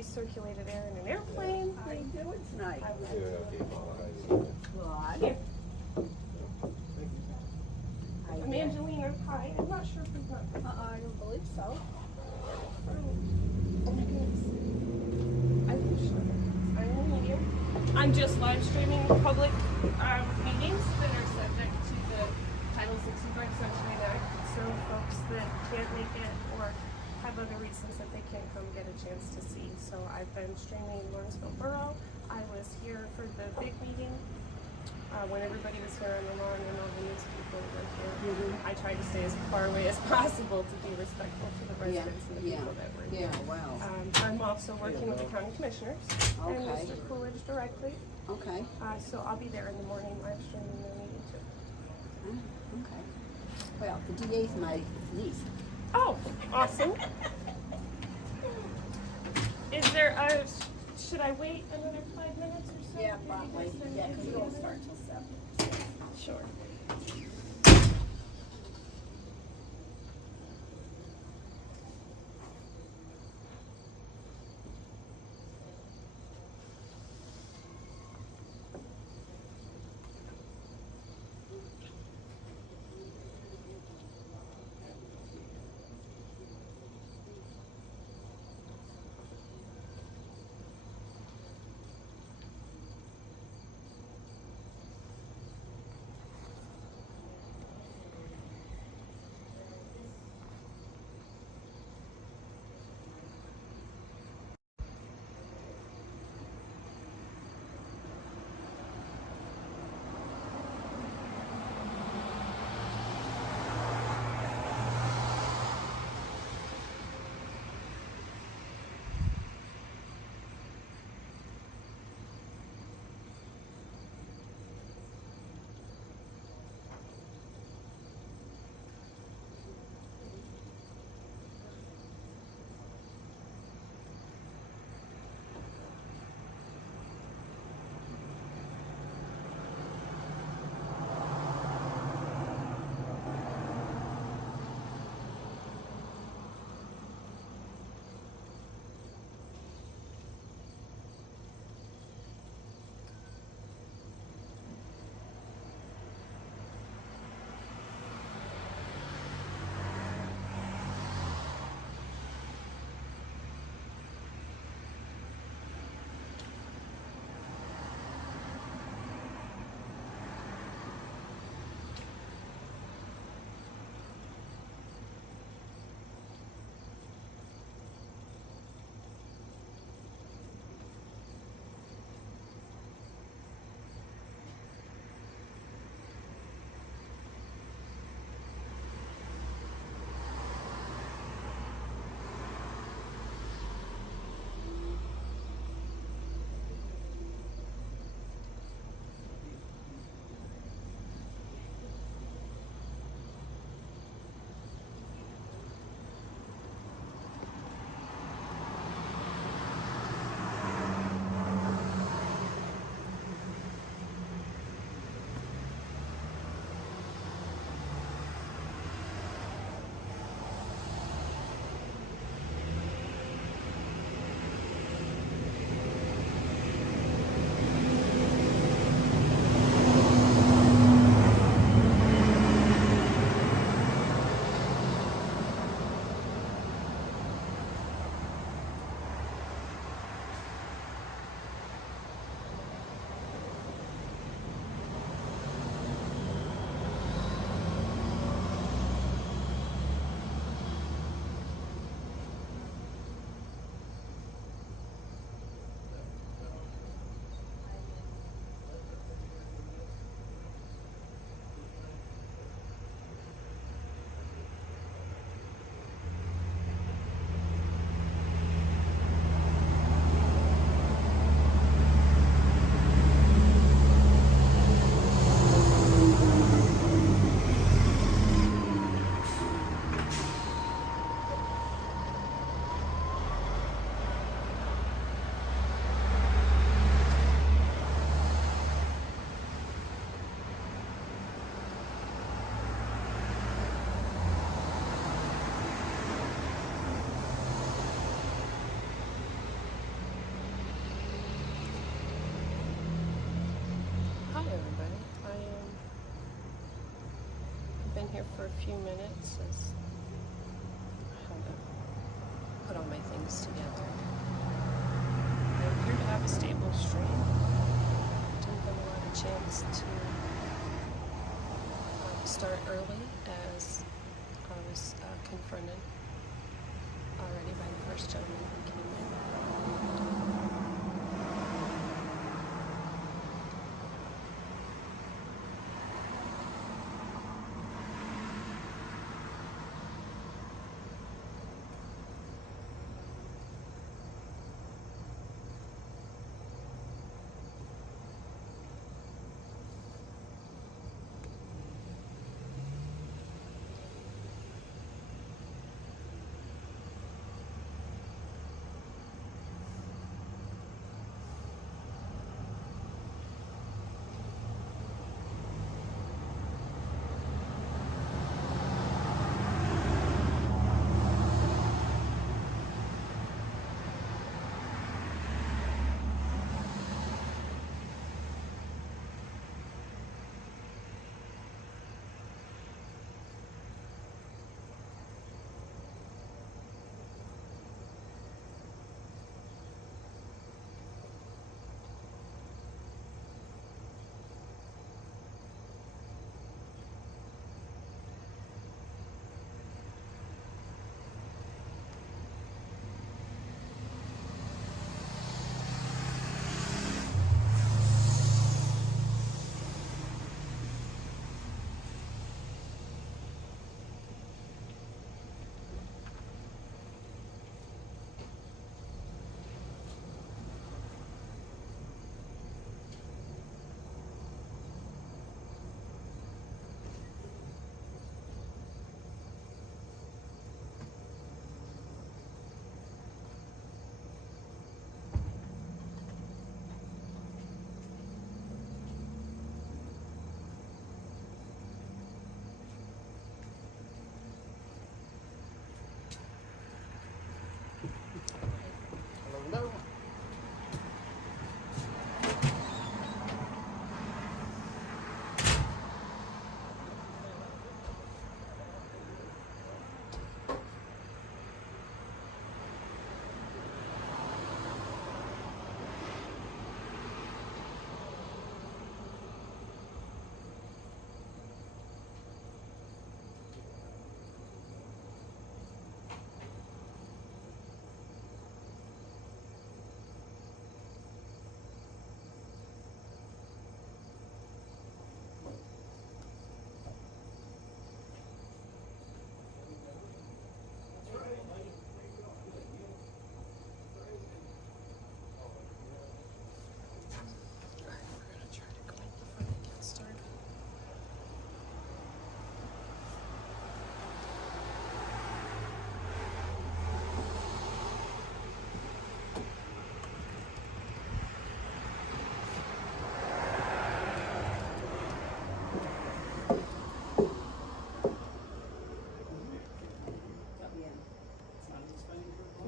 recirculated air in an airplane. How you doing tonight? Here. Hi I'm there. Angelina. Hi. I'm not sure if we've met. I don't believe so. Oh my goodness. I wish I'm in the medium. I'm just live streaming public meetings that are subject to the Title 65 Sunshine Act. So folks that can't make it or have other reasons that they can't come get a chance to see. So I've been streaming Lawrenceville Borough. I was here for the big meeting when everybody was here on the lawn and all the news people were here. I tried to stay as far away as possible to be respectful to the residents and the people that were here. Yeah, wow. I'm also working with the county commissioners and Okay. Mr. Coolidge directly. Okay. So I'll be there in the morning live streaming their meeting too. Okay. Well, the DA's my niece. Oh, awesome. Is there a, should I wait another 5 minutes or so? Yeah, for you probably. guys to Yeah, because get we don't together? start till 7. Sure. for a few minutes as how to put all my things together. I appear to have a stable stream. Didn't get a lot of chance to start early as I was confronted already by the first gentleman who came in. Hello.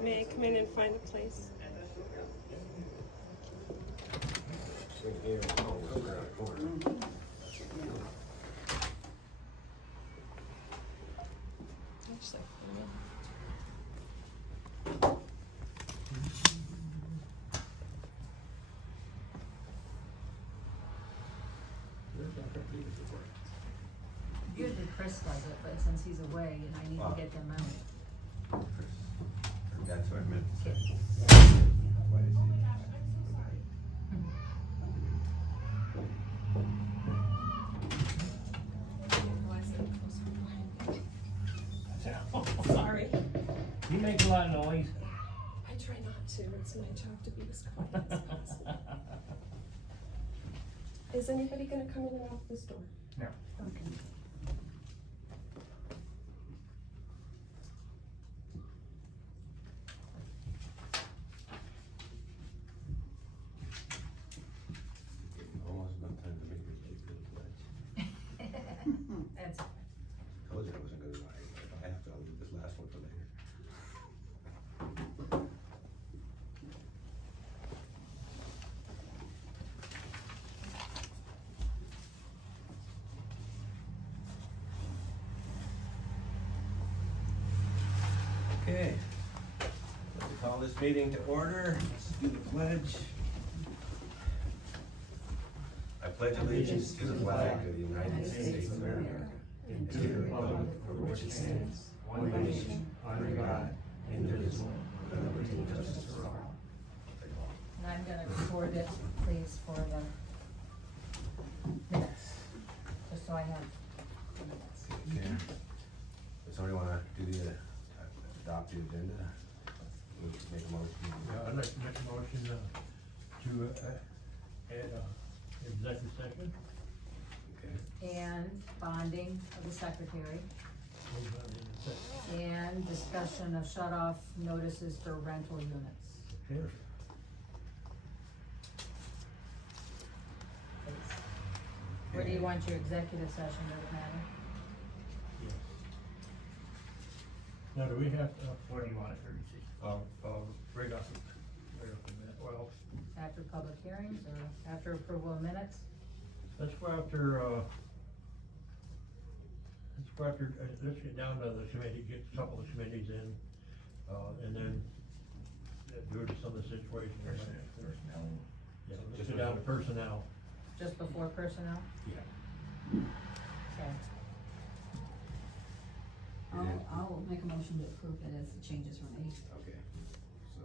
May I come in and find a place? Actually, Usually Chris does it, but since he's away and I need to get them out. That's what I meant to say. sorry. You make a lot of noise. I try not to. It's my job to be as quiet as possible. Is anybody going to come in and out this door? No. Okay. Almost enough time to make me take the pledge. That's Told you I wasn't gonna lie, but if I have to, I'll leave this last one for later. this meeting to order. Let's do the pledge. I pledge allegiance to the flag of the United States of America and to the republic for which it stands, one nation, under God, indivisible, with liberty and justice for all. And I'm gonna record it, please, for the minutes, just so I have the minutes. Okay. Does somebody wanna do the, adopt the agenda? Make a motion. I'd like to make a motion, to, add, executive session. Okay. And bonding of the secretary, and discussion of shut-off notices for rental units. Okay. Please. Where do you want your executive session, does it matter? Yes. Now, do we have, Where do you want it, Thirty-six? right off of that, well, After public hearings or after approval of minutes? let's go after, let's get down to the committee, get a couple of committees in, and then do some of the situation. Personnel. Yeah, let's get down to personnel. Just before personnel? Yeah. Okay. I'll make a motion to approve it as the changes were made. Okay. So,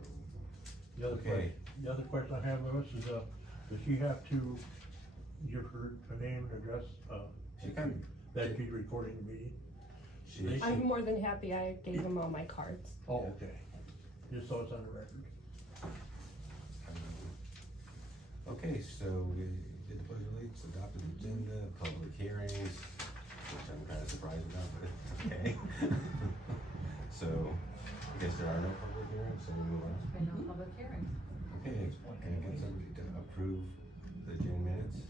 The other question I have of us is, does she have to give her a name and address, she can, that she's recording the meeting? she, I'm more than happy. I gave them all my cards. Oh, okay, just so it's on the record. okay, so we did the pledge of allegiance, adopted the agenda, public hearings, which I'm kinda surprised about, but okay. So, I guess there are no public hearings, so we move on. Been no public hearings. Okay, can I get somebody to approve the June minutes?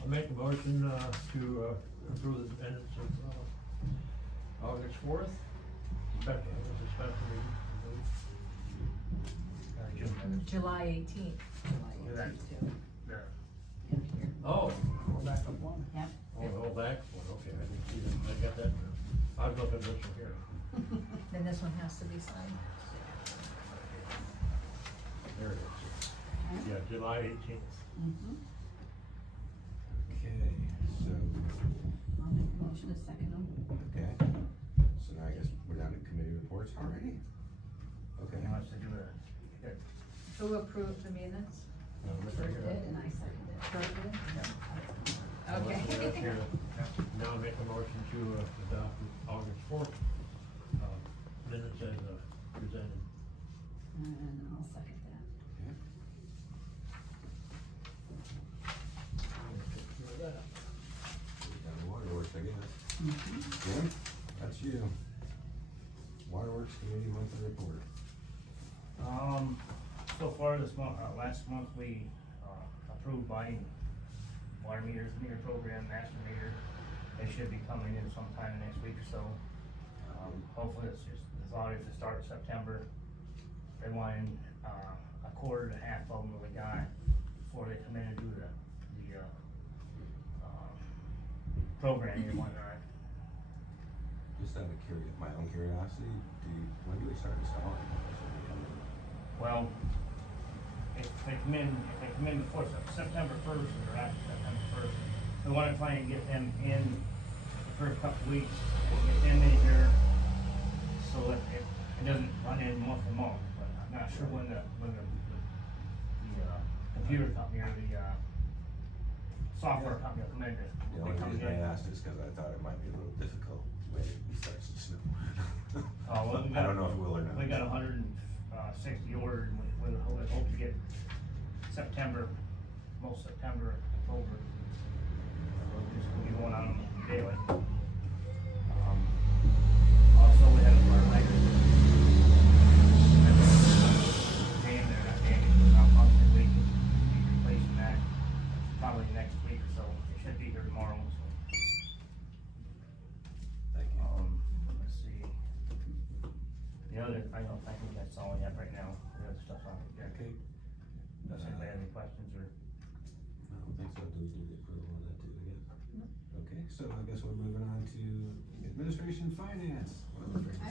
I'll make a motion, to, approve the minutes of, August 4th, special meeting. July 18th. There. Oh, we're back up one. Yep. Oh, back one, okay, I didn't see that, I got that, I was looking at this one here. Then this one has to be signed. There it is. Yeah, July 18th. Mm-hmm. Okay, so, I'll make a motion to second them. okay, so now I guess we're down to committee reports already? Okay. He wants to do it. Who approved the minutes? Kurt did, and I seconded it. Kurt did? Okay. Okay. Now I'll make a motion to, adopt the August 4th, minutes as, presented. And I'll second that. Okay. Take care of that. Down to waterworks, I guess. Mm-hmm. Jim, that's you. Waterworks Committee monthly report. So far this month, last month, we, approved buying water meters, meter program, master meter. They should be coming in sometime next week or so. Hopefully it's just, the thought is to start in September. They want in, a quarter to half of them that we got before they come in and do the programming and whatnot. Just out of my own curiosity, when do we start installing? Well, if they come in before September 1st or after September 1st, we wanna try and get them in the first couple weeks, get them in here, so that it doesn't run in month to month, but I'm not sure when the computer company or the, software company will come in to. The only reason I asked is because I thought it might be a little difficult when it starts to snow. Oh, well, I don't know if it will or not. We got 160 ordered, and we hope to get September, most September, October. We'll just be going on them daily. Also, we have our lights. Damn, they're not damaged, not pumping leaking. Be replacing that probably next week or so. It should be here tomorrow, so. Thank you. Let's see. The other, I think that's all we have right now. The other stuff's on there. Okay. Does anybody have any questions or? I don't think so, do we do the approval on that too, I guess? Okay, so I guess we're moving on to administration finance. Whatever Okay.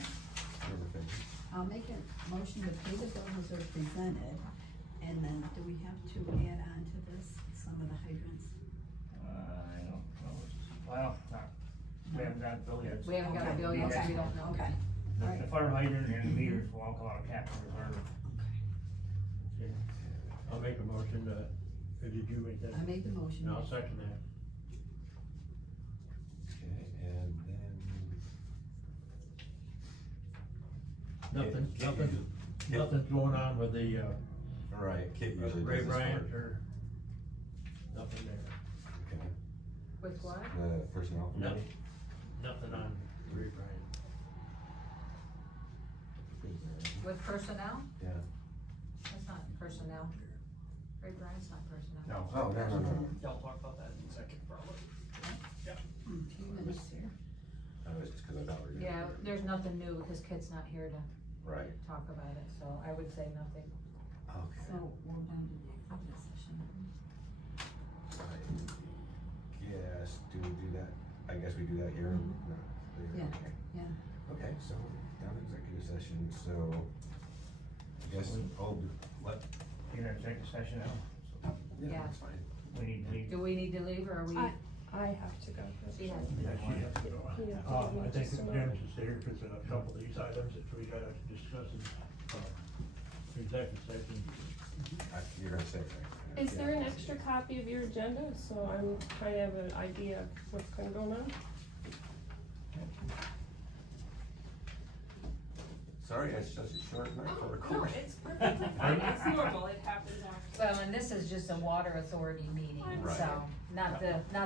thing. I'll make a motion to pay the bills as they're presented, and then do we have to add on to this, some of the hydrants? I don't know, well, we haven't got a bill yet. We haven't got a Okay, bill yet, so okay, we don't know. Okay, The fire hydrant and the meters will all come out of capital reserve. Okay. I'll make a motion, or did you make that? I made the motion. No, I'll second that. Okay, and then. Nothing, Kit nothing, usually- nothing's going on with the, Right, Kit usually Ray does this Bryant part. or, nothing there. Okay, With what? the personnel No. committee? Nothing on Ray Bryant. With personnel? Yeah. That's not personnel. Ray Bryant's not personnel. No. Oh, no. Y'all talk about that in executive probably. Few minutes here. That was just cause I thought we were gonna. Yeah, there's nothing new because Kit's not here to Right, talk about it, so I would say nothing. okay. So we're down to the executive session. I guess, do we do that? I guess we do that here? Mhm. No, later, Yeah. okay. Yeah, Okay, so down to executive session, so I guess, what? You're in executive session now, Yeah. That's fine. so we need to leave. Do we need to leave or are we? I have to go. She has. Yeah, she has to go. Yeah. I think if Jim's is there, because a couple of these items that we gotta discuss in, executive session. You're gonna say, right? Is there an extra copy of your agenda, so I'm kind of have an idea of what's kind of going on? Sorry, it's such a short night for No, recording. it's perfectly fine, it's normal, it happens often. Well, and this is just a water authority meeting, Right. so, not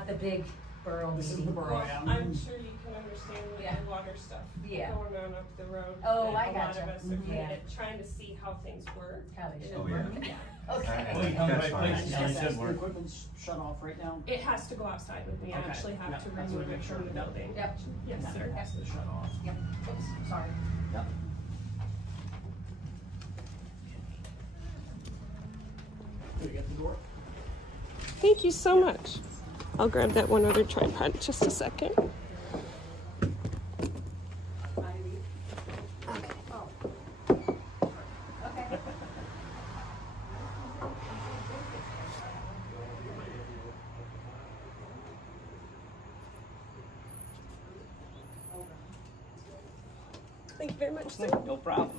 the big borough This is the meeting. borough, yeah. I'm sure you can understand with Yeah. the water stuff Yeah. going on up the road. Oh, that I A lot gotcha. of us are Mhm. kind Yeah. of trying to see how things work. How they should Oh, work. yeah. Okay. Well, you come That's right fine. place, Yeah, it the should work. equipment's shut off right now. It has to go outside with me, I Okay. actually have Yeah, to that's remove what I it make from the sure. building. Yep. Yes, sir. It has to shut off. Yep, oops, sorry. Yep. Did we get the door? Thank you so much. I'll grab that one other tripod, just a second. Thank you very much, sir. No problem.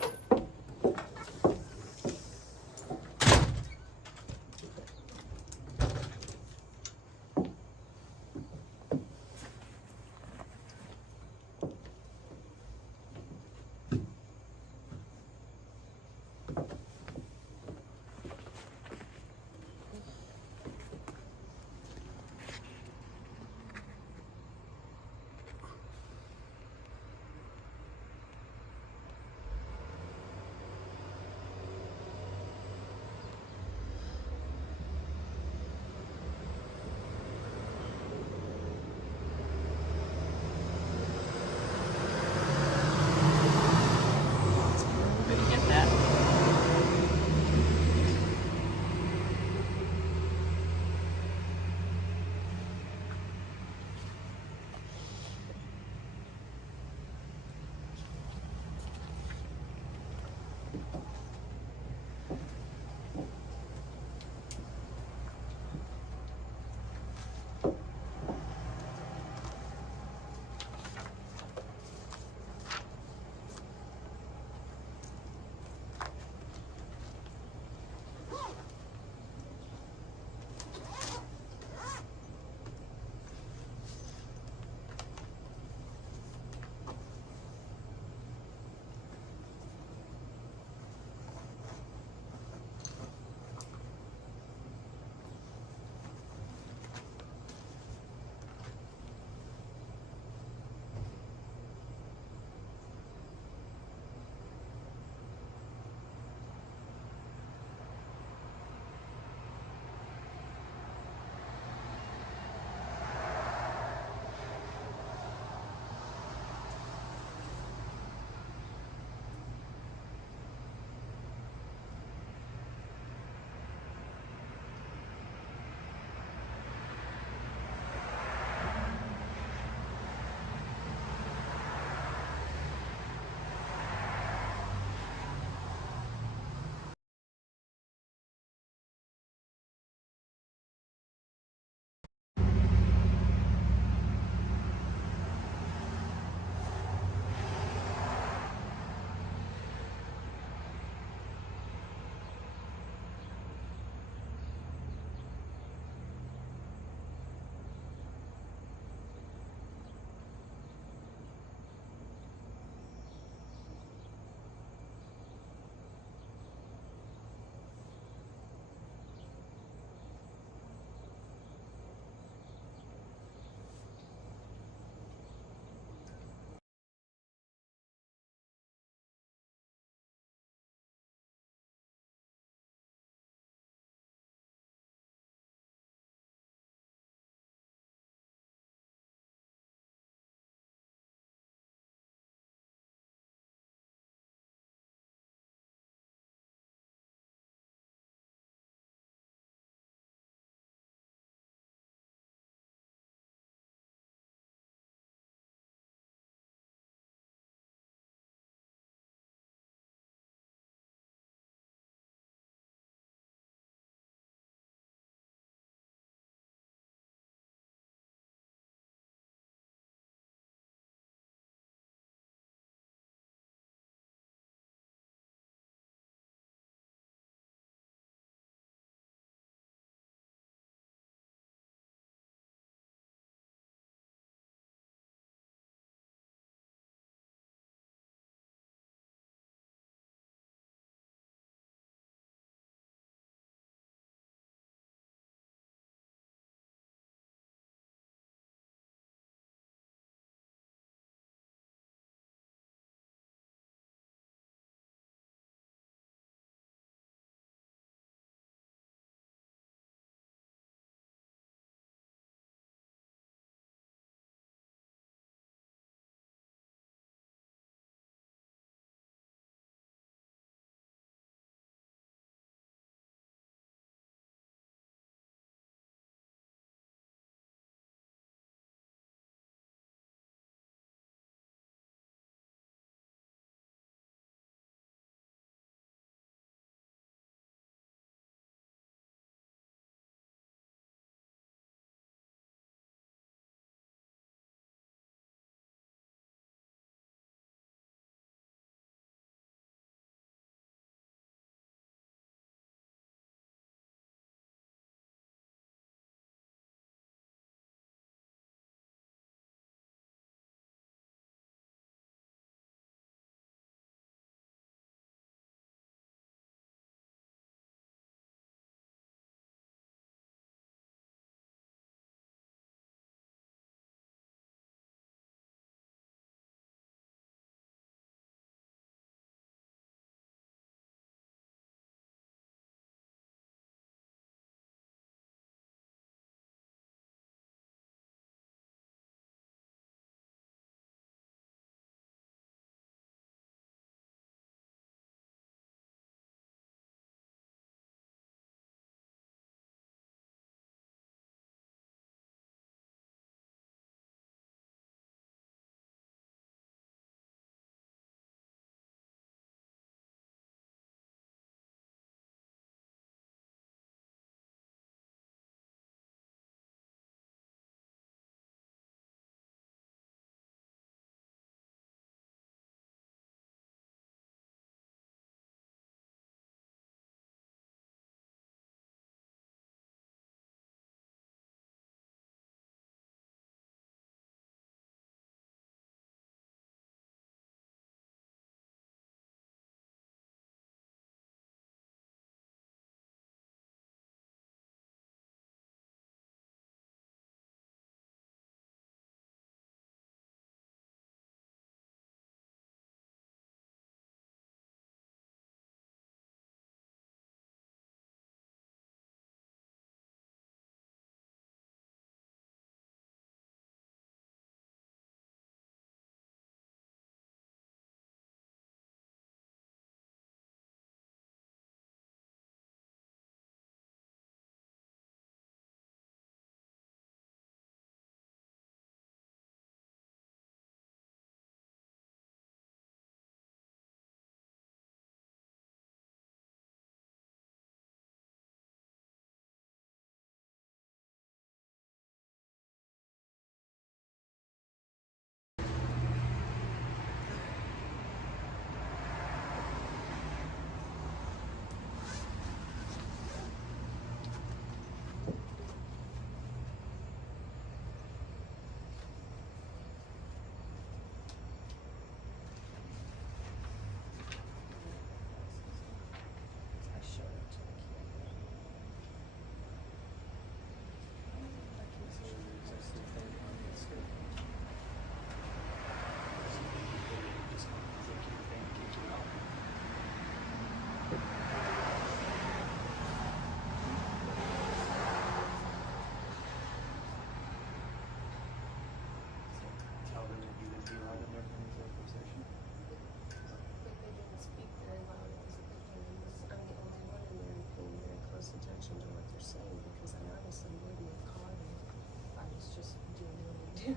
do.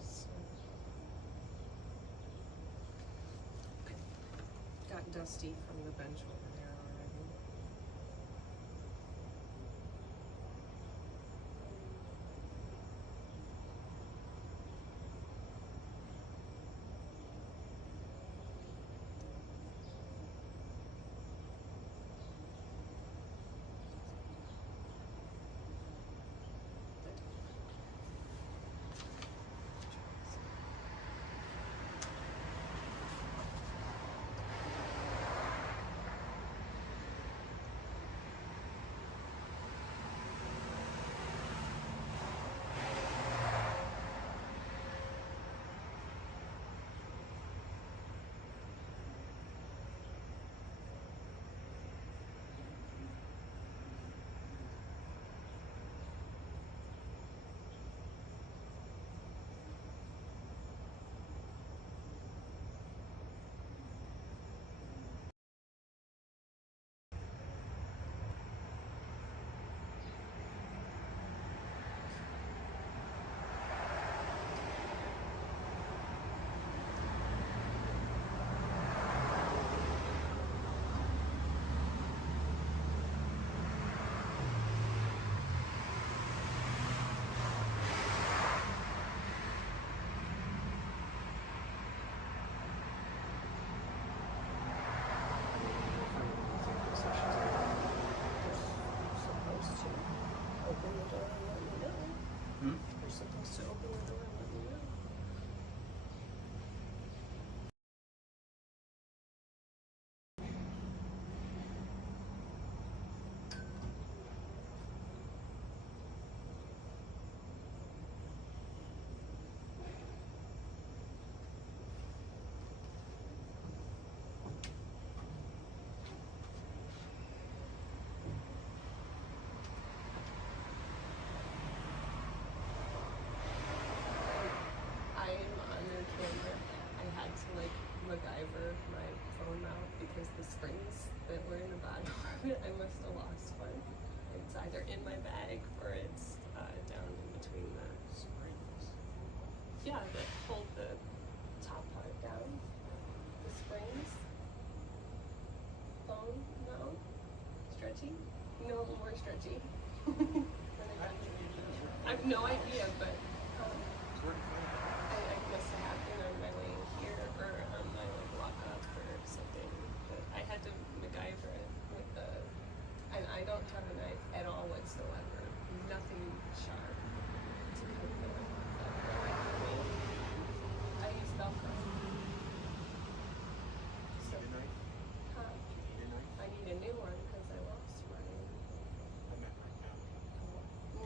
So. Got dusty from the bench over there already. You're supposed to open the door and let me know. I'm on the camera. I had to like MacGyver my phone mount because the springs that were in the bottom of it, I must have lost one. It's either in my bag or it's down in between the springs. Yeah, that hold the top part down. The springs. Phone, no. Stretchy? No, more stretchy. I have no idea, but I must have happened on my way here or on my like walk up or something. But I had to MacGyver it with the, and I don't have a knife at all whatsoever. Nothing sharp to cut the I use Velcro. So, huh? I need a new one because I lost mine.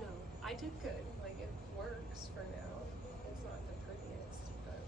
No, I did good. Like it works for now. It's not the prettiest, but.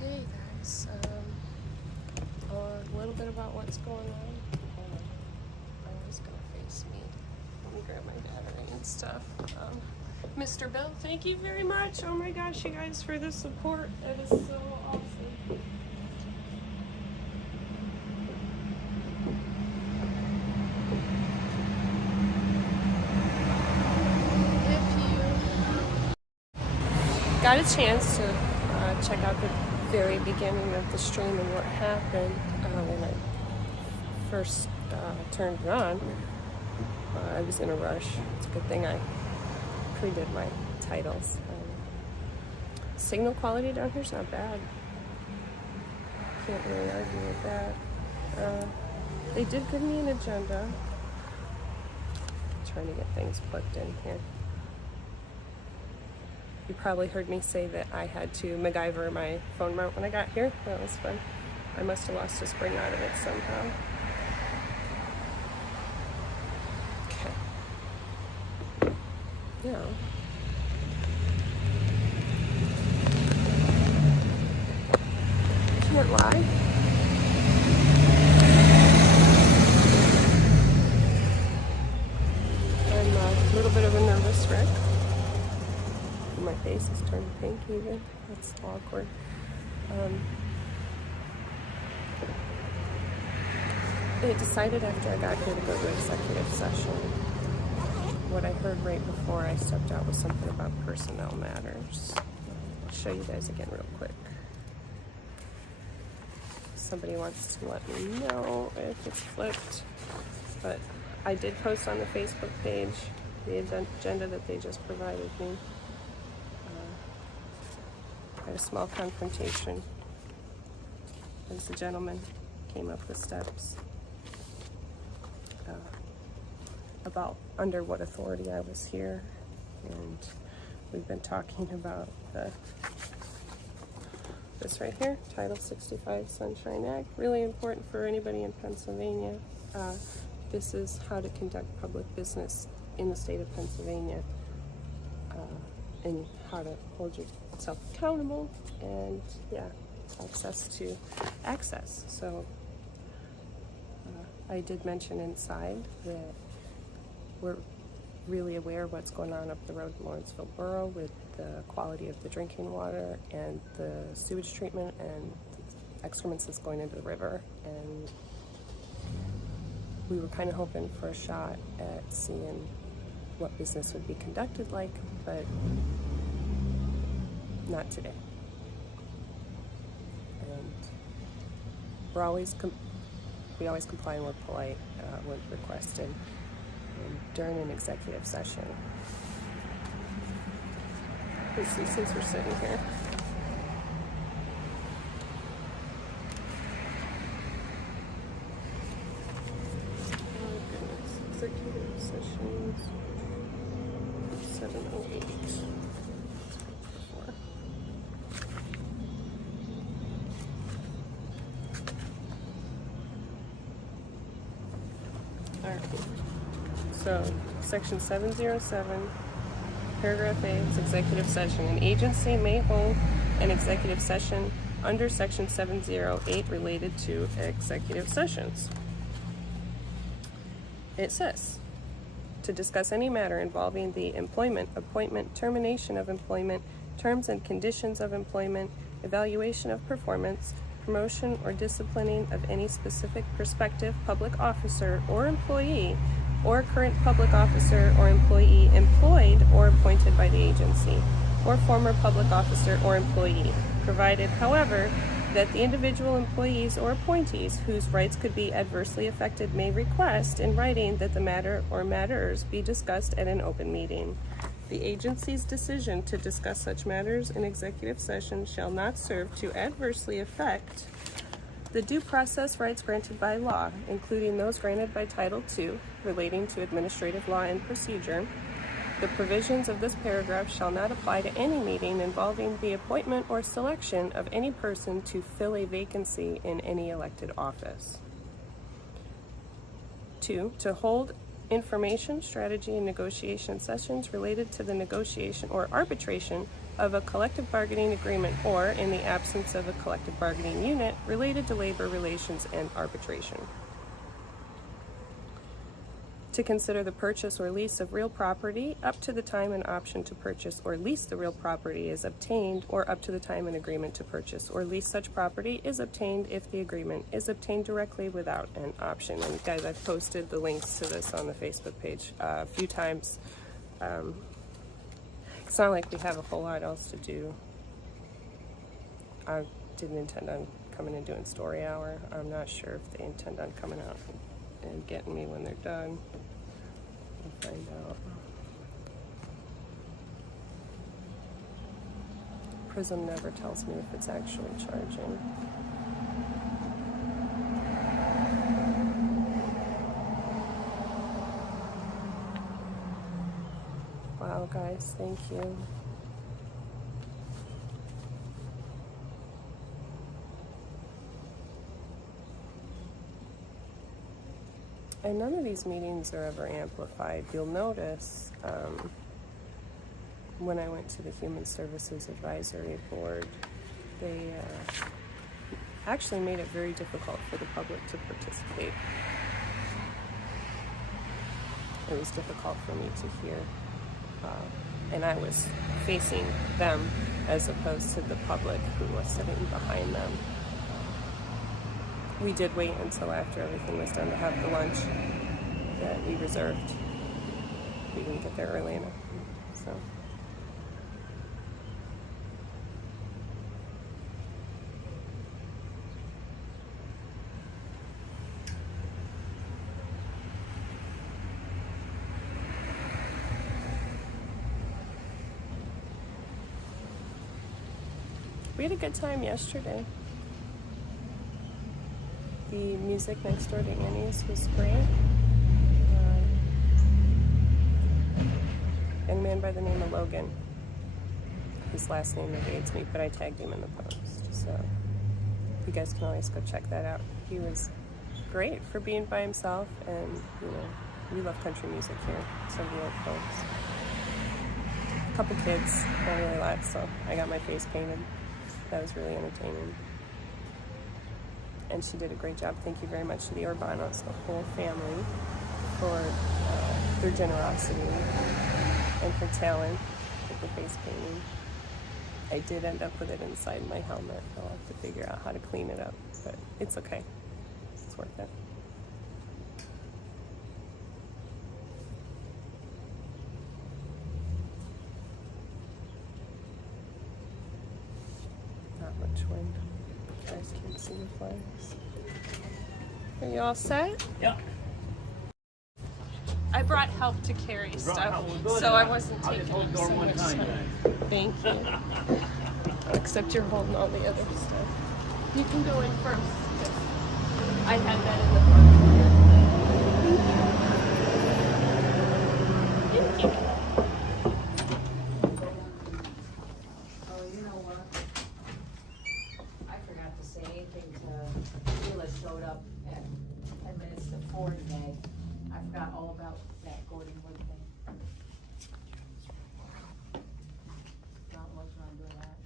Hey guys, a little bit about what's going on. I'm just gonna face me. Let me grab my battery and stuff. Mr. Bill, thank you very much. Oh my gosh, you guys, for the support. That is so awesome. Got a chance to check out the very beginning of the stream and what happened when I first turned it on. I was in a rush. It's a good thing I pre-did my titles. Signal quality down here's not bad. Can't really argue with that. They did give me an agenda. I'm trying to get things plugged in here. You probably heard me say that I had to MacGyver my phone mount when I got here. That was fun. I must have lost a spring out of it somehow. Okay. Now, can't lie. I'm a little bit of a nervous wreck. My face is turning pink even. That's awkward. They decided after I got here to go to executive session. What I heard right before I stepped out was something about personnel matters. I'll show you guys again real quick. Somebody wants to let me know if it's flipped, but I did post on the Facebook page the agenda that they just provided me. Had a small confrontation as the gentleman came up the steps about under what authority I was here, and we've been talking about this right here, Title 65 Sunshine Act, really important for anybody in Pennsylvania. This is how to conduct public business in the state of Pennsylvania, and how to hold yourself accountable, and access. So I did mention inside that we're really aware of what's going on up the road in Lawrenceville Borough with the quality of the drinking water and the sewage treatment and excrements that's going into the river. And we were kind of hoping for a shot at seeing what business would be conducted like, but not today. And we always comply and we're polite when requested during an executive session. Let's see, since we're sitting here. Oh goodness, executive sessions, 7:08. Alright, so section 707, paragraph A is executive session. An agency may hold an executive session under section 708 related to executive sessions. It says, to discuss any matter involving the employment, appointment, termination of employment, terms and conditions of employment, evaluation of performance, promotion or disciplining of any specific prospective public officer or employee, or current public officer or employee employed or appointed by the agency, or former public officer or employee, provided, however, that the individual employees or appointees whose rights could be adversely affected may request in writing that the matter or matters be discussed at an open meeting. The agency's decision to discuss such matters in executive session shall not serve to adversely affect the due process rights granted by law, including those granted by Title II relating to administrative law and procedure. The provisions of this paragraph shall not apply to any meeting involving the appointment or selection of any person to fill a vacancy in any elected office. 2. To hold information, strategy, and negotiation sessions related to the negotiation or arbitration of a collective bargaining agreement, or, in the absence of a collective bargaining unit, related to labor relations and arbitration. To consider the purchase or lease of real property up to the time an option to purchase or lease the real property is obtained, or up to the time an agreement to purchase or lease such property is obtained if the agreement is obtained directly without an option. And guys, I've posted the links to this on the Facebook page a few times. It's not like we have a whole lot else to do. I didn't intend on coming and doing story hour. I'm not sure if they intend on coming out and getting me when they're done. We'll find out. Prism never tells me if it's actually charging. Wow, guys, thank you. And none of these meetings are ever amplified. You'll notice when I went to the Human Services Advisory Board, they actually made it very difficult for the public to participate. It was difficult for me to hear. And I was facing them as opposed to the public who was sitting behind them. We did wait until after everything was done to have the lunch that we reserved. We didn't get there early enough, so. We had a good time yesterday. The music next door to Annie's was great. Young man by the name of Logan. His last name evades me, but I tagged him in the post. So you guys can always go check that out. He was great for being by himself, and you know, we love country music here, some of the old folks. A couple kids, not really a lot, so I got my face painted. That was really entertaining. And she did a great job. Thank you very much to the Urbanos, the whole family, for their generosity and her talent with the face painting. I did end up with it inside my helmet. I'll have to figure out how to clean it up, but it's okay. It's worth it. Not much wind. You guys can't see the flags. Are you all set? Yeah. I brought help to carry stuff, so I wasn't taking up so much time. Thank you. Except you're holding all the other stuff. You can go in first. I had that in the front. Thank you. Oh, you know what? I forgot to say anything to Sheila. Showed up at 10 minutes to 4 today. I forgot all about that Gordon Wood thing. Not much on doing that.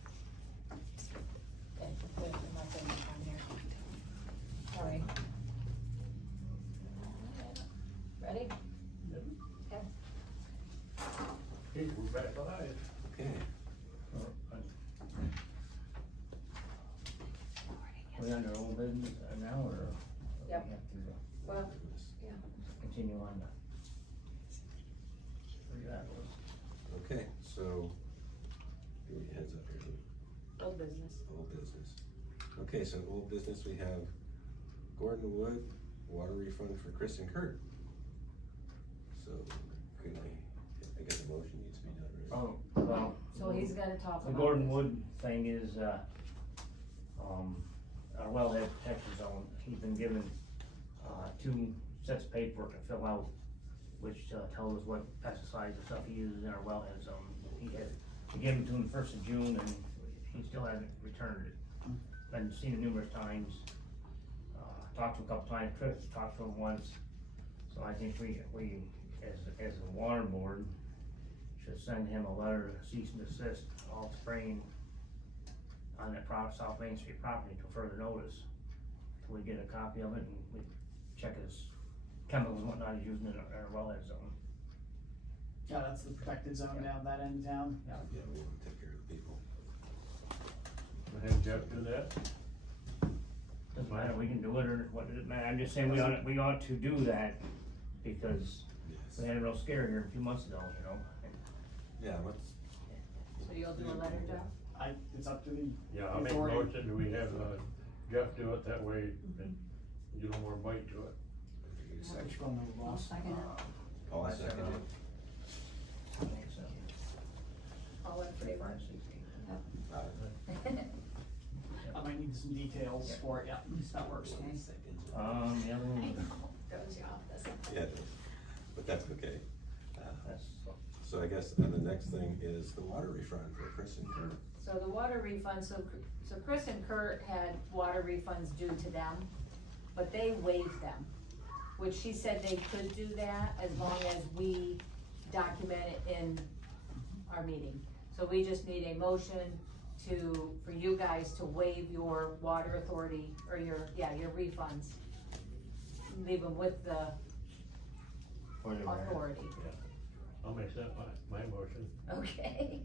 Okay, good, nothing on here. All right. Ready? Okay. Okay, we're back live. Okay. We under old business now, or? Yep. we have to Well, yeah. continue on Okay, so, give me a heads up here, Old business. old business. Okay, so old business, we have Gordon Wood, water refund for Chris and Kurt. So, could I guess a motion needs to be done, right? Oh, well. So he's gotta talk The about Gordon this. Wood thing is, our wellhead protection zone, he's been given, 2 sets of paperwork to fill out, which, tells us what pesticides and stuff he uses in our wellhead zone. We gave him to him the 1st of June, and he still hasn't returned it. Been seen it numerous times, talked to him a couple times, Chris talked to him once. So I think we, as a water board, should send him a letter to cease and desist all spraying on that South Main Street property until further notice. Till we get a copy of it and we check his chemicals and whatnot he's using in our wellhead zone. Yeah, that's the protected zone down that end of town. Yeah. Yeah, we want to take care of the people. Have Jeff do that? Doesn't matter, we can do it or what does it matter, I'm just saying we ought to do that because Yes. we had a real scare here a few months ago, you know? Yeah, let's, So you'll do a letter, Jeff? It's up to the Yeah, I'll make a authority. motion, do we have, Jeff do it, that way, and you don't wanna bite to it. What you going over, I'll boss? second it. all I second it. I think so. All in favor? 5, 16. I might need some details for it, yeah, that works. Okay. The other one, Throws you off, doesn't it? Yeah, but that's okay. that's, So I guess, the next thing is the water refund for Chris and Kurt. So the water refund, so Chris and Kurt had water refunds due to them, but they waived them. Which she said they could do that as long as we document it in our meeting. So we just need a motion for you guys to waive your water authority, or your refunds. Leave them with the authority. I'll make that my motion. Okay.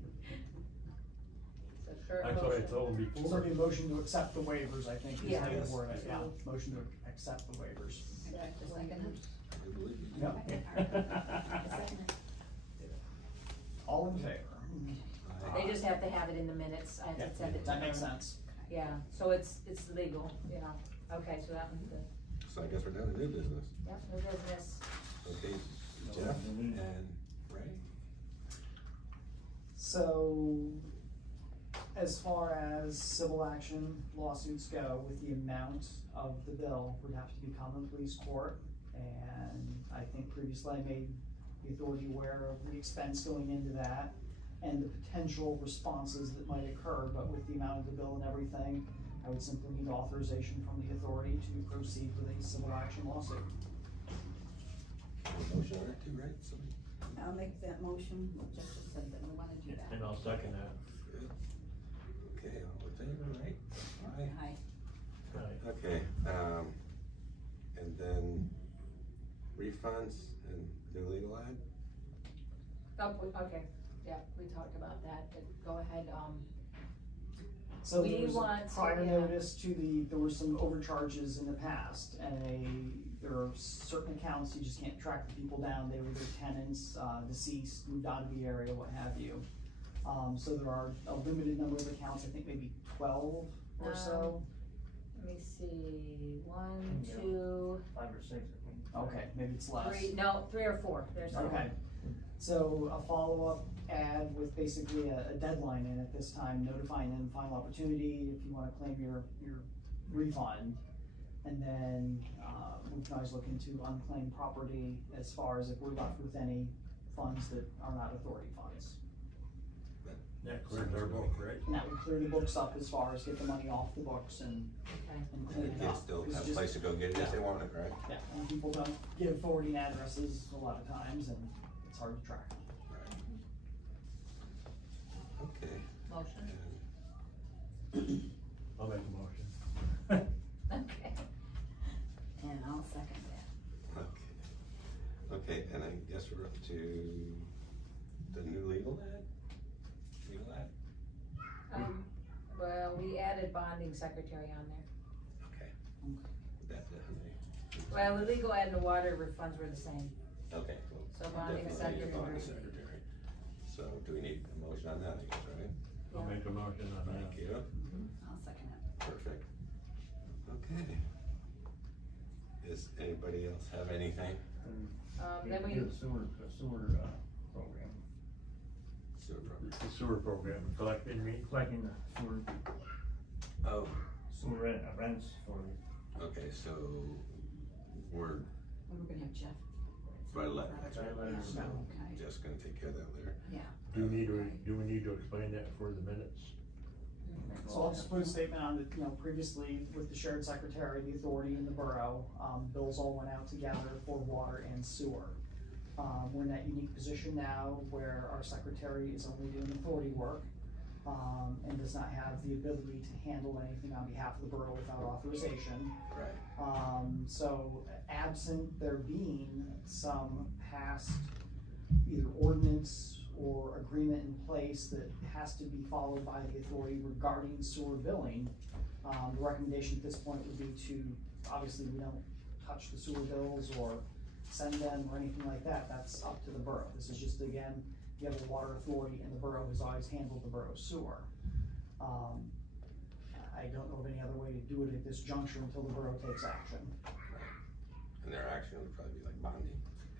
So Kurt That's what I motion. told him So before. the motion to accept the waivers, I think, is Yeah. how you Yes. word it, yeah, motion to accept the waivers. Okay, just second it. I do believe you. Yeah. I second it. All in favor? They just have to have it in the minutes, I have Yeah, to send it to them. that makes sense. Yeah, so it's legal, you know, okay, so that one's good. So I guess we're down to new business. Yep, new business. Okay, Jeff and Ray? So, as far as civil action lawsuits go, with the amount of the bill, would have to become a police court. And I think previously I made the authority aware of the expense going into that and the potential responses that might occur, but with the amount of the bill and everything, I would simply need authorization from the authority to proceed with a civil action lawsuit. Motion on it too, right? Somebody? I'll make that motion, Jeff just said that we wanna do that. And I'll second that. Good. Okay, all in favor, right? Aye. Aye. Aye. Okay, and then refunds and new legal ad? Okay, yeah, we talked about that, but go ahead, So We there was want a to, prior yeah. notice to there were some overcharges in the past, and there are certain accounts you just can't track the people down, they were their tenants, deceased, moved out of the area, what have you. So there are a limited number of accounts, I think maybe 12 or so. let me see, 1, Yeah. 2, 5 or 6, I think. Okay, maybe it's less. 3, no, 3 or 4, there's no. Okay, so a follow-up ad with basically a deadline in at this time, notifying them final opportunity if you wanna claim your refund. And then, we can always look into unclaimed property as far as if we're left with any funds that are not authority funds. That clears our book, right? And that would clear the books up as far as get the money off the books and Okay. clean And it the up. kids still It's have a just- place to go get it if they want it, right? Yeah, and people don't give forwarding addresses a lot of times, and it's hard to track. Right. Okay. Motion, And I'll make a motion. okay. And I'll second that. Okay, and I guess we're up to the new legal ad? Legal ad? Well, we added bonding secretary on there. Okay. That definitely. Well, the legal ad and the water refunds were the same. Okay, cool. So bonding Definitely a bonding secretary. secretary. So do we need a motion on that, I guess, right? I'll make a motion on that. Thank you, I'll second it. perfect. Okay. Does anybody else have anything? Then we, Do a sewer program, Sewer program? The sewer program, collecting collecting the sewer Oh, rents for, okay, so we're, When we're gonna have Jeff. right, that's right, Right, so okay. just gonna take care of that later. Yeah. do we need to explain that for the minutes? So I'll just put a statement on that, you know, previously with the shared secretary, the authority and the borough, bills all went out together for water and sewer. We're in that unique position now where our secretary is only doing authority work, and does not have the ability to handle anything on behalf of the borough without authorization. Right. So absent there being some past either ordinance or agreement in place that has to be followed by the authority regarding sewer billing, the recommendation at this point would be to, obviously, we don't touch the sewer bills or send them or anything like that, that's up to the borough. This is just, again, you have a water authority and the borough has always handled the borough sewer. I don't know of any other way to do it at this juncture until the borough takes action. And their action would probably be like bonding.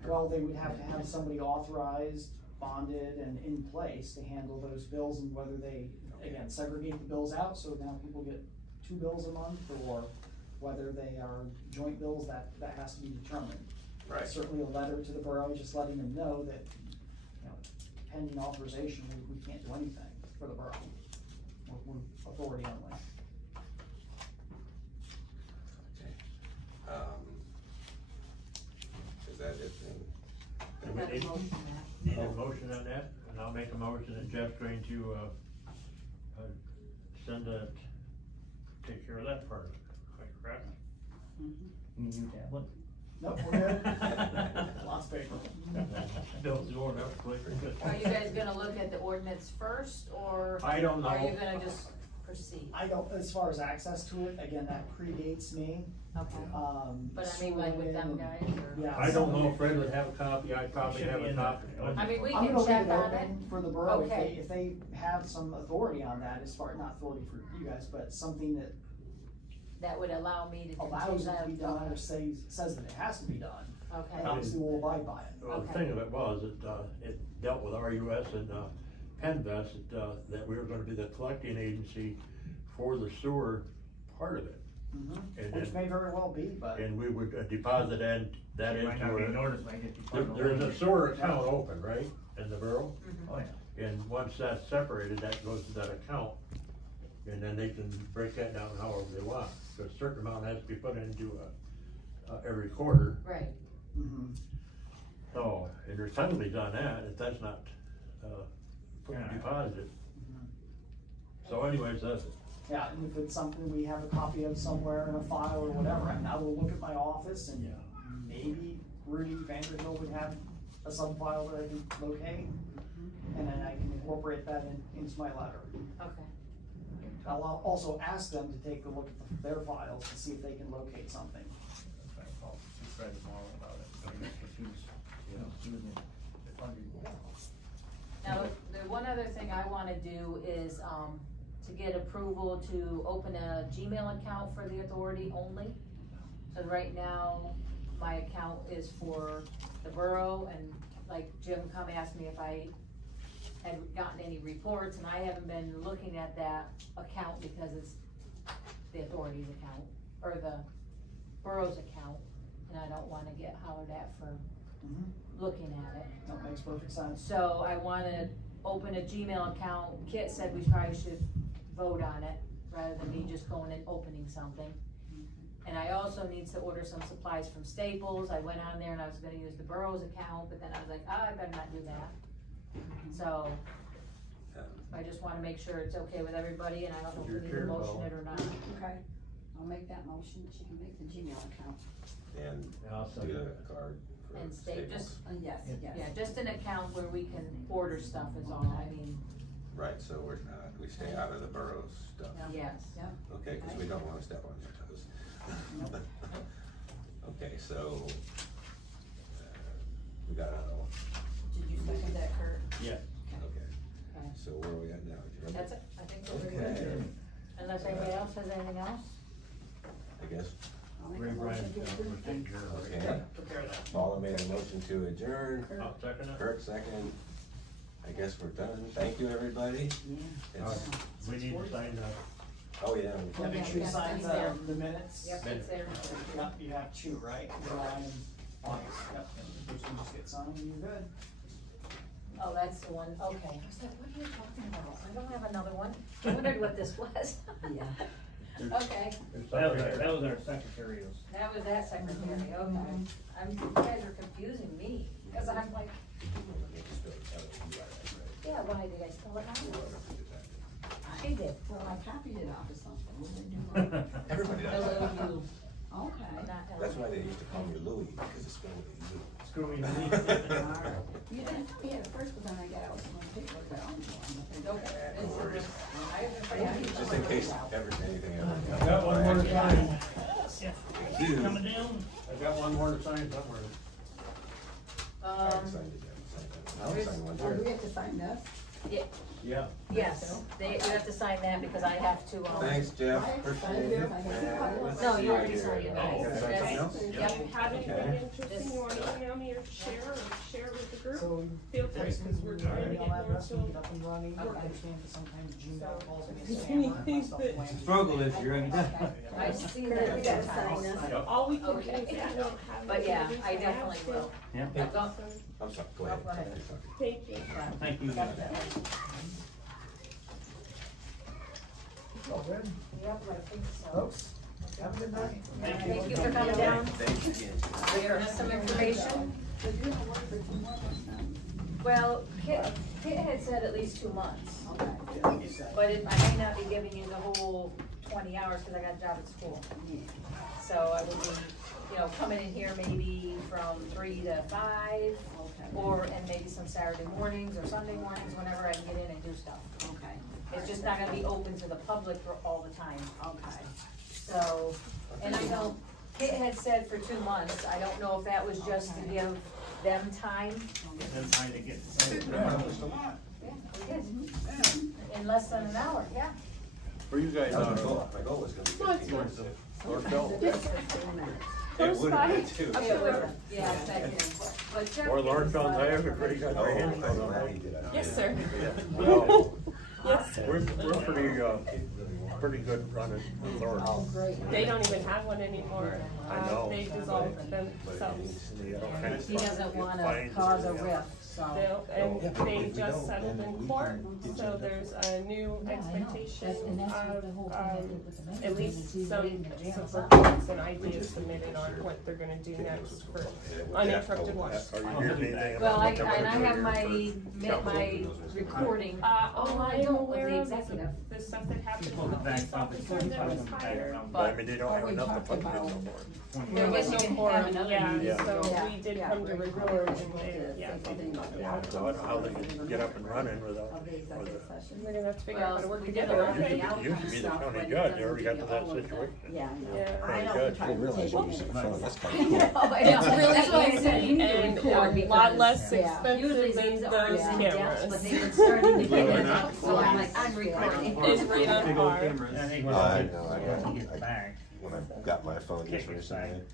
Well, they would have to have somebody authorized, bonded, and in place to handle those bills, and whether they, again, segregate the bills out, so now people get 2 bills a month, or whether they are joint bills, that has to be determined. Right. Certainly a letter to the borough, just letting them know that, you know, pending authorization, we can't do anything for the borough. We're authority only. Okay. Is that it then? Do we Got a need, motion on that. need a motion on that? And I'll make a motion that Jeff's going to, send that, take care of that part of it, am I correct? you need your tablet? Nope, we're good. Lots of paper. Bill's going up quick. are you guys gonna look at the ordinance first, or I don't are you know. gonna just proceed? I don't, as far as access to it, again, that predates me. Okay. But I mean, like with them guys, or? Yeah. I don't know if Fred would have a copy, I'd probably Should have be a in copy. there. I mean, we I'm can gonna check leave it on it. open for the borough, Okay. if they have some authority on that, as far, not authority for you guys, but something that That would allow me to allows continue it to be done, or that. says that it has to be done, and Okay, obviously we'll abide by it. Well, the Okay. thing of it was, it dealt with RUS and, Penvest, that we were gonna be the collecting agency for the sewer part of it. And Which then, may very well be, but, and we would deposit that It might not into be a, noticed, might get you. there's a sewer account open, right, in the borough? Oh, yeah. And once that's separated, that goes to that account, and then they can break that down however they want. So a certain amount has to be put into every quarter, right, mhm. so, and there's penalties on that if that's not, Yeah. deposited. So anyways, that's, Yeah, and if it's something we have a copy of somewhere in a file or whatever, I mean, I will look at my office and Yeah. maybe Rudy Vanderhill would have a sub-file that I can locate, and then I can incorporate that into my letter. okay. I'll also ask them to take a look at their files to see if they can locate something. I'll Fred tomorrow about it, but he was the funding. Now, the one other thing I wanna do is, to get approval to open a Gmail account for the authority only. So right now, my account is for the borough, and like Jim come asked me if I had gotten any reports, and I haven't been looking at that account because it's the authority's account, or the borough's account, and I don't wanna get hollered at for looking at it. That makes perfect sense. So I wanna open a Gmail account. Kit said we probably should vote on it, rather than me just going and opening something. And I also need to order some supplies from Staples. I went on there and I was gonna use the borough's account, but then I was like, I better not do that. So, I just wanna make sure it's okay with everybody, and I don't know if we need to motion it or not. Okay, I'll make that motion, that she can make the Gmail account. And I'll do second. a card for And stay, Staples. just, Yes, yes. yeah, just an account where we can order stuff is all, I mean, Right, so we stay out of the borough's stuff. yes. Yep, Okay, cause we don't wanna step on your toes. Okay, so, we got, did you second that, Kurt? yeah, okay. so where are we at now? Adjournment? That's it, I think we're pretty Okay, good. Unless anybody else has anything else? I guess, I'll make a Rewrite motion to approve. procedure. okay. Prepare that. Paula made a motion to adjourn, I'll second it. Kurt second. I guess we're done. Thank you, everybody. Yeah. It's, We need to sign the, oh, yeah. Yeah, make sure you sign the minutes. Yep, it's there. Yep, you have two, right? July and August, yep, those can just get signed and you're good. Oh, that's the one, okay. I was like, what are you talking about? I don't have another one. I wondered what this was. Yeah. Okay, That was our secretarials. that was that secretary, okay. You guys are confusing me, because I'm like, yeah, why did I spell it wrong? She did. Well, I copied it off of something. What did I do wrong? Everybody does that. L-O-U, Okay. not That's L. why they used to call me Louis, because it's spelled with a U. screw me. Alright. You didn't tell me at first, but then I got out some paper that I'm Nope, it's Just in case anything ever. I got one more to sign. You. Coming down. I got one more to sign somewhere. I haven't signed it yet. I'll sign one Oh, do we too. have to sign this? Yeah. Yes, you have to sign that because I have to, Thanks, Jeff. I have to sign Appreciate it. it. I have to- No, you already signed it. Oh, That's- okay. Something else? If Yep. you have anything Okay. interesting, you wanna email me or share with the group, So, feel free, because we're trying to email get more address and to. get up and running, I Okay. understand that sometimes Gmail calls me a It's scammer, and anything stuff that- lands. Struggle if you're in. I've seen Kurt, that we a gotta few sign times. this. All we can do Okay. is if you don't have. But yeah, anything I to definitely ask, will. Yeah. I've got- so, I'm sorry, go ahead. Go ahead. Thank you. Thank you. Oh, good. Yep, I think so. Folks, have a good night. Thank you for coming down. Thank you again. Giving us some information. So you're gonna work for 2 more months then? Well, Kit had said at least 2 months, Okay. but I may not be giving you the whole 20 hours because I got a job at school. Yeah. So I would be, coming in here maybe from 3 to 5, Okay. and maybe some Saturday mornings or Sunday mornings, whenever I can get in and do stuff. Okay. It's just not gonna be open to the public for all the time. Okay. So, and I know, Kit had said for 2 months, I don't know if that was just to give them time. Them trying to get. Yeah, we did. In less than an hour, yeah. Where you guys My goal was gonna be 15 minutes. North Bill. Just 15 minutes. It would have been too. Yeah, it was- yeah, exactly. But Jeff Or Lawrence gives Jones, us I have a pretty good Oh, hand. I'm glad he did it. Yes, sir. Well, Yes, sir. we're pretty good running Lawrence. Oh, great. They don't even have one anymore. I know. They dissolved themselves. He doesn't wanna cause a rift, so. No, and Yeah, but they if we just don't, settled then in we court, can get so you- there's a new expectation And that's what the whole of, thing I did with the members at is least he's some waiting to jam us up. reports and ideas submitted on what they're gonna do next for uninterrupted water Are supply. you hearing anything Well, about what I they're have doing my, here my recording. All I am don't, of aware the of is executive. the stuff that happened Well, with the the police back office, officer that was 25 hired. background. But I mean, they don't have we enough to talked put in about- no more. There I was guess no you can have quorum, another yeah, meeting. so Yeah. we did Yeah, come to we record recorded and and we they, did. yeah, they did not So want I don't know how they can get up and running without, Of the executive session. We're gonna have to figure out how to Well, work we did together, a lot of okay? the outcome Used to be the stuff, county but it judge, they doesn't already got give to you that all of them. situation. Yeah, I know. Yeah. I know. Judge. we I didn't realize you used to tried to phone, that's take kind of cool. It's really That's why I said easy you need to and record a lot because, less yeah. expensive Usually than these are those in depth, but cameras. they've been starting to Yeah, get we're it not up, so I'm like, I'm recording. It's right on par. I think when I he know, I gets, got- he gets I- back, When I got my phone kick just his back, recently,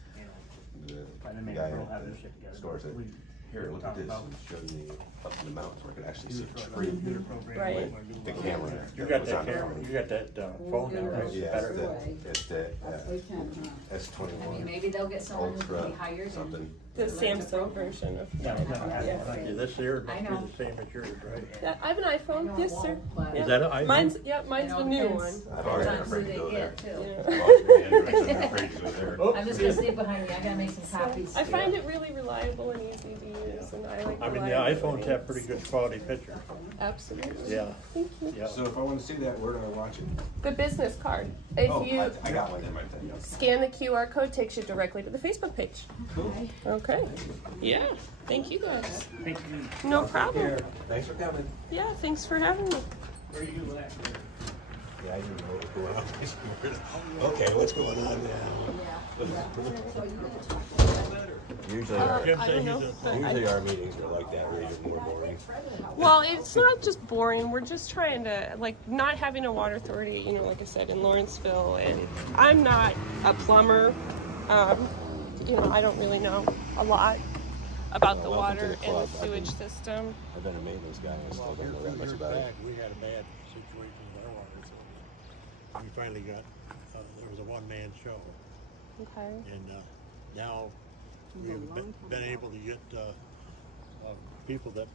you know, the and then maybe guy we'll at have the this shit together. store said, We here, look at talked this, about and showed me up in the mountains where I could actually do see it a for tree. the computer program, Right. we're gonna do The one camera. there. You got was that on the camera, phone. you got that phone now, right? Yeah, Better. it's the That's we can, huh? I S21 mean, maybe they'll get someone who can Ultra be hired and. something. The Samsung version of. Yeah, we're gonna have Yeah. it, like, Yeah, this here I must know. be the same as yours, right? Yeah, I have an I iPhone, know yes, it sir. won't, but- Yeah. Is that an iPhone? Mine's the It new depends. one. I've already been Sometimes who afraid to they go there. get too. Yeah. Lost my Android, so I'm afraid to go there. I'm just gonna stay behind you, I gotta make some copies. I find it really reliable and easy to use, and I like. I mean, the reliability. iPhones have pretty good quality pictures. Absolutely. Yeah, Thank you. yeah. So if I want to see that, where do I watch it? The business card. If Oh, you I got one in my thing. scan the QR code, takes you directly to the Facebook page. Cool. Okay. Yeah. Thank you guys. Thank you. No problem. Thanks for coming. Yeah. Thanks for having me. Where are you at? Yeah, I didn't know what was going on this morning. Okay, what's going on now? Yeah, yeah. So you can talk about that. Usually, I don't know. But usually our meetings are like that, where they're more boring. well, it's not just boring. We're just trying to, like, not having a water authority, you know, like I said, in Lawrenceville. And I'm not a plumber. You know, I don't really know a lot about the Well, welcome to water the and the club. I've sewage been- system. I've been a maintenance guy, and I still Well, don't know that much years about it. back, we had a bad situation with our water authority. We finally got, there was a one-man show, Okay. and now we've been able to get people that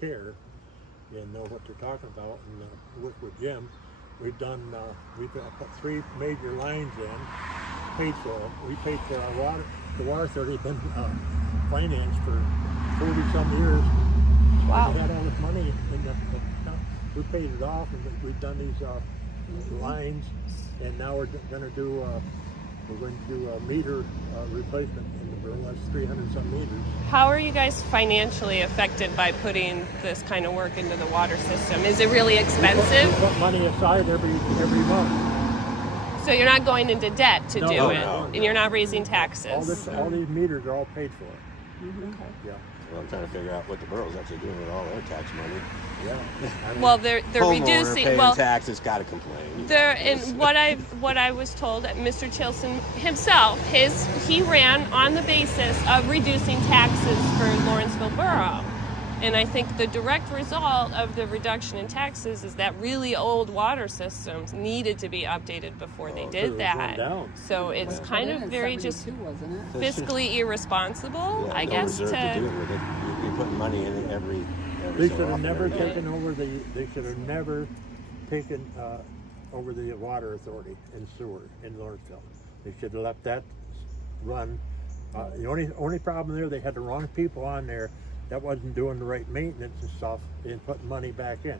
care and know what they're talking about, and work with Jim. We've put 3 major lines in, paid for them. We paid for our water. The water authority has been financed for 40-some years. Wow. We had all this money we paid it off, and we've done these lines, and now we're going to do a meter replacement in the borough. That's 300-some meters. How are you guys financially affected by putting this kind of work into the water system? Is it really We expensive? put money aside every month. So you're not going into debt to No, do no, it, no. and you're not raising taxes. All these meters are all paid for. Yeah. Well, I'm trying to figure out what the borough's actually doing with all their tax money. Yeah. I mean, Well, they're Homeowner reducing. paying Well, taxes, gotta complain. there and what I was told that Mr. Tilson himself, he ran on the basis of reducing taxes for Lawrenceville Borough. And I think the direct result of the reduction in taxes is that really old water systems needed to be updated before they Oh, 'cause did it was that. going down. So it's kind of very just Wasn't it? fiscally irresponsible, Yeah, I no guess, reserve to do to it with it. You're putting money in it every They so should have often, never every day. taken over they should have never taken over the water authority and sewer in Lawrenceville. They should have let that run. The only problem there, they had the wrong people on there that wasn't doing the right maintenance and stuff and putting money back in.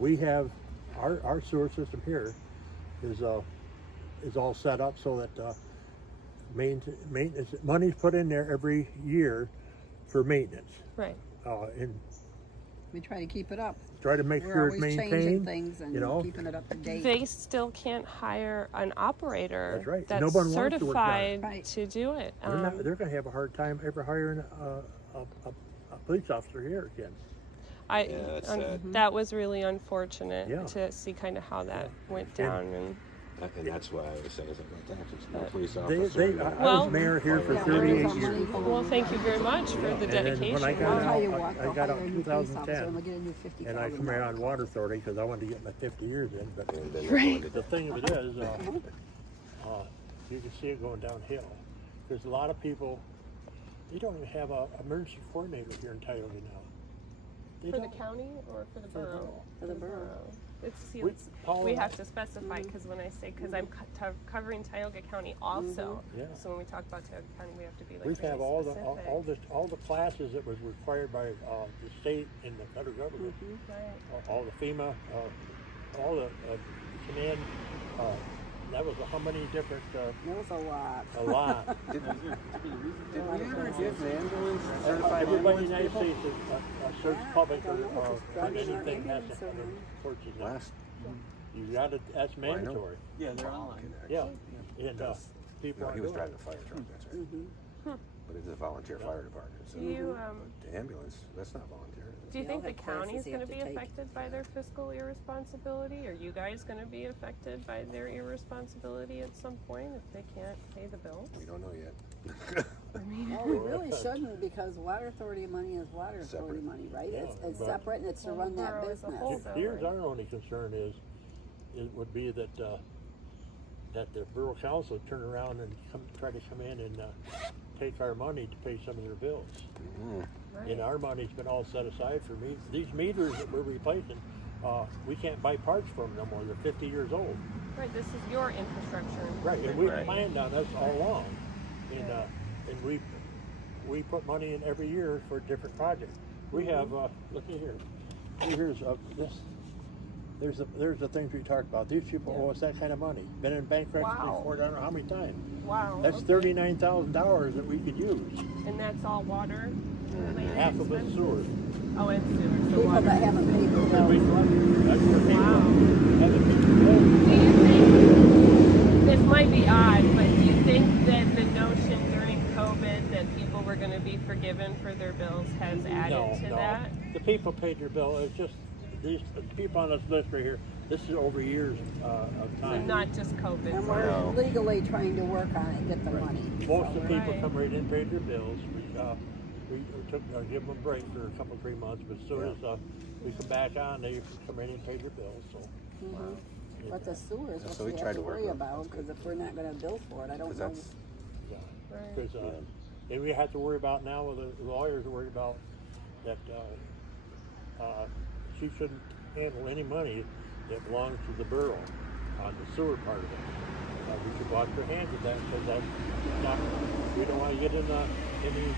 We have our sewer system here is all set up so that maintenance money's put in there every year for maintenance. right. And We try to keep it up. try to make We're sure it's always changing maintained. things and you know. keeping it up to date. They still can't hire an operator That's right. that's No one wants to work on it. certified Right. to do it. They're going to have a hard time ever hiring a police officer here again. I Yeah, that's sad. that was really unfortunate Yeah. to see kind of how that went down. And And that's why I was saying it's about taxes. No police I officer. Well- was mayor here for Yeah, 38 money years. goes on. well, thank you very much for the And then dedication. when I got I'll out, tell you what, I they'll got hire out a in new police officer 2010, and they'll get a new $50,000. and I come here on water authority because I wanted to get my 50 years in. But And then Right. the thing of it is, you can see it going downhill. There's a lot of people. They don't even have an emergency coordinator here in Tioga now. They For the don't. county or for the borough? For the borough. It's, see, We- it's, Paula- we have to specify because when I say, because I'm covering Tioga County also. Yeah. So when we talk about Tioga County, we have to be like We really have all specific. the classes that was required by the state and the federal government. Right. All the FEMA, all the command. That was how many different? That was a lot. A lot. Did we ever give the ambulance certified Everybody in ambulance the United people? States is search public for anything has to have courts now. Last, You got it. That's mandatory. Yeah, they're online. Yeah, and people no, are he was doing driving it. a fire truck, that's right. But it's a volunteer fire department, so. Do you, The ambulance, that's not volunteer. do you They think all the have classes county is they going to have be to take. affected by their fiscal irresponsibility? Are you guys going to be affected by their irresponsibility at some point if they can't pay the bills? We don't know yet. I mean, Well, we really shouldn't because water authority money is water authority Separate. money, right? Yeah, It's but- separate and it's to Well, run that borough as a business. whole, though. Here's our only concern is, it would be that that the borough council turn around and try to come in and take our money to pay some of their bills. And our money's been all set aside for me. These meters that we're replacing, we can't buy parts from them no more. They're 50 years old. right, this is your infrastructure. Right, and we planned on this all along. And we put money in every year for different projects. We have, look at here. Here's this. There's the things we talked about. These people owe us that kind of money. Been in bankruptcy Wow. before, I don't know how many times. Wow. That's okay. $39,000 that we could use. And that's all water? related Half of it's expenses? sewer. Oh, and sewer, so People water. that haven't paid their And we bills. collect- That's where people Wow. haven't paid their bills. Do you think, this might be odd, but do you think that the notion during COVID that people were gonna be forgiven for their bills has added to that. The people paid their bill. It's just these people on this list right here. This is over years of So time. not just COVID. And No. we're legally trying to work on it, get the money. Most of the people Right. come right in, paid their bills. We took give them a break for a couple, 3 months, but as soon as we come back on, they come in and pay their bills. So. Mhm. But the sewer is Yeah, what so we we have tried to to work worry on it. about, That's because good. if we're not gonna bill for it, I don't 'Cause know. that's, Yeah. Right. Because and we have to worry about now with the lawyers worry about that she shouldn't handle any money that belongs to the borough on the sewer part of it. We should wash our hands of that because that's not. We don't want to get in any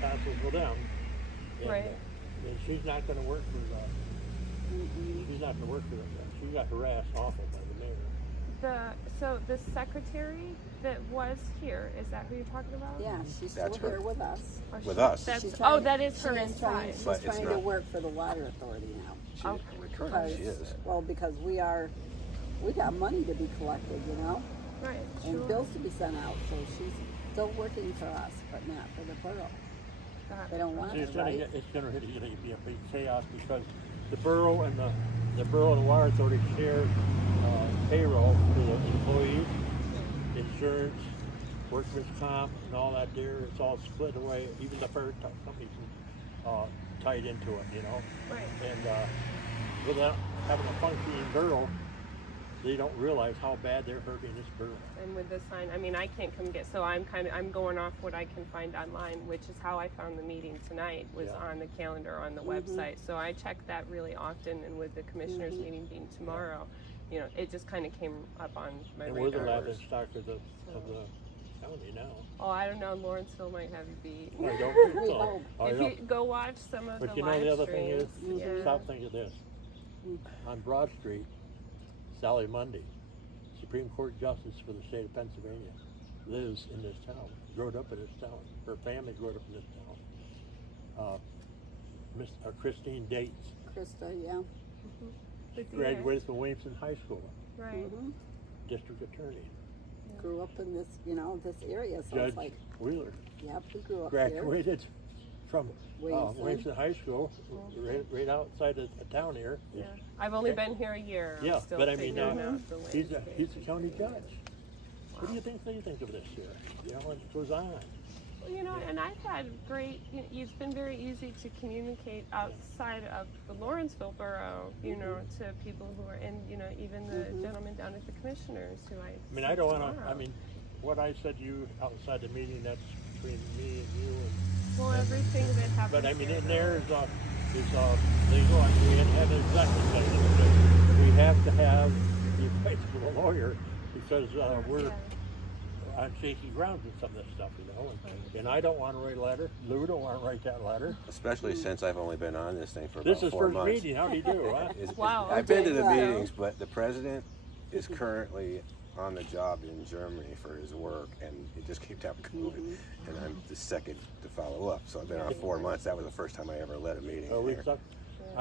hassles with them. And, Right. And she's not going to work for the. She's not going to work for them. She got harassed awful by the mayor. So the secretary that was here, is that who you're talking about? Yeah, she's still That's her. here with us. Or With she- us. That's, She's oh, trying- that is her she is trying- inside. She's But it's trying to not- work for the water authority now. she, Okay. currently she is. Well, because we got money to be collected, you know, Right, and sure. bills to be sent out, so she's still working for us, but not for the borough. Got They it. don't want See, it, it's gonna right? get, it's gonna really be a big chaos because the borough and the borough and the water authority share payroll for the employees, insurance, workman's comp, and all that there. It's all split away. Even the fire companies tied into it, you know. Right. And without having a functioning borough, they don't realize how bad they're hurting this borough. And with the sign, I mean, I can't come get, so I'm going off what I can find online, which is how I found the meeting tonight, was Yeah. on the calendar on the website. So I check that really often, and with the commissioners meeting being tomorrow, you know, it just kind of came up on my And we're the radar. laughing stock of the county now. Oh, I don't know, Lawrenceville might have you beat. I don't think We so. hope. I If don't- you go watch some of But the you know live the other thing is, streams, yeah. stop thinking of this. On Broad Street, Sally Mundy, Supreme Court Justice for the state of Pennsylvania, lives in this town, grew up in this town. Her family grew up in this town. Miss Christine Dates Krista, yeah. The DA. graduated from Williamson High School, Right. Mhm. district attorney. Grew up in this, this area, so Judge it's like, Wheeler yep, we grew up here. graduated from Williamson. Williamson High School, right outside of town here. Yeah. I've only been here a year. I'm Yeah, still but I mean, figuring out the he's a landscape. county judge. What do you think they think of this here? You know, it goes on. You know, and I've had great, it's been very easy to communicate outside of the Lawrenceville borough, you know, to people who are in, you know, even the gentleman down at the commissioners who I I mean, I don't want to, tomorrow. I mean, what I said to you outside the meeting, that's between me and you. Well, everything that happens. But I mean, here, in though. there is legal, I mean, we have an executive session, but we have to have the advice of a lawyer because we're Yeah. on shaky grounds with some of this stuff, you know, and I don't want to write a letter. Lou don't want to write that letter. Especially since I've only been on this thing for This about is 4 first months. meeting. How do you do, huh? Wow. I've been to Okay, the wow. meetings, but the president is currently on the job in Germany for his work, and it just came down COVID, and I'm the second to follow up. So I've been on 4 months. That was the first time I ever led a meeting. So in we there. suck.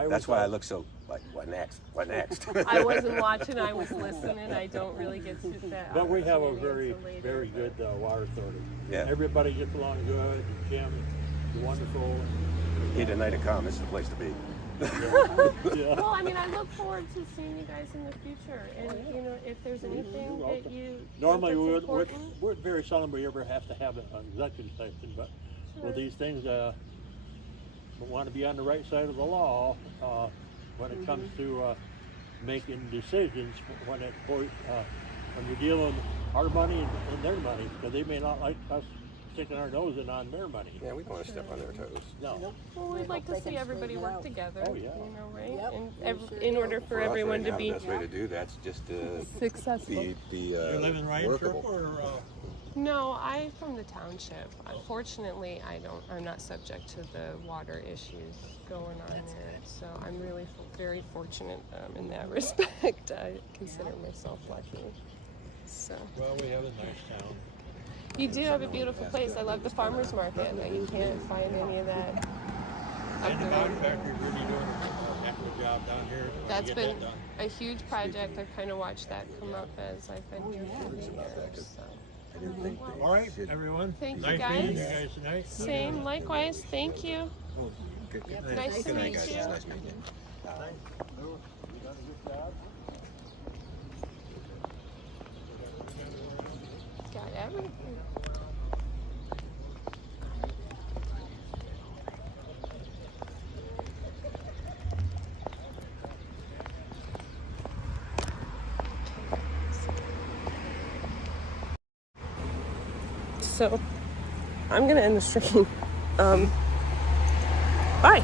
That's why I look so like, what next? What next? I wasn't watching, I was listening. I don't really get to that. But we have a opportunity very, until later, very but- good water authority. Yeah. Everybody gets along good. And Jim is wonderful. Need a night to come. This is the place to be. Yeah. Well, I mean, I look forward to seeing you guys in the future, and you know, if there's anything that welcome. you Normally, think we that's would, important, we're very seldom we ever have to have an executive session, but Sure. with these things, we want to be on the right side of the law when it comes to making decisions when you're dealing with our money and their money, because they may not like us sticking our nose in on their money. Yeah, we don't want to step on their toes. No. well, we'd like to they see can everybody straighten it work out. together. Oh, yeah. You know, right? Yep, And we sure in do. order for For us everyone right to now, be the best way to do that's just to successful. be You're living right in workable. Sherwood, or No, I'm from the township. Unfortunately, I'm not subject to the water issues going on there. So I'm really very fortunate in that respect. I consider myself lucky. So well, we have a nice town. you do have a beautiful place. I love the farmers market. You can't find any of that up And the there. Mountain Factory really doing a heck of a job down here. That's Get been that done. a huge project. I've kind of watched that come up as I've been here through the years. So. I didn't think they All right, should- everyone. Thank you, Nice meeting you guys. guys tonight. Same, likewise. Thank you. Good Nice to night, meet guys. you. It's nice meeting you. You done a good job. Got everything. So, I'm gonna end the stream. Bye.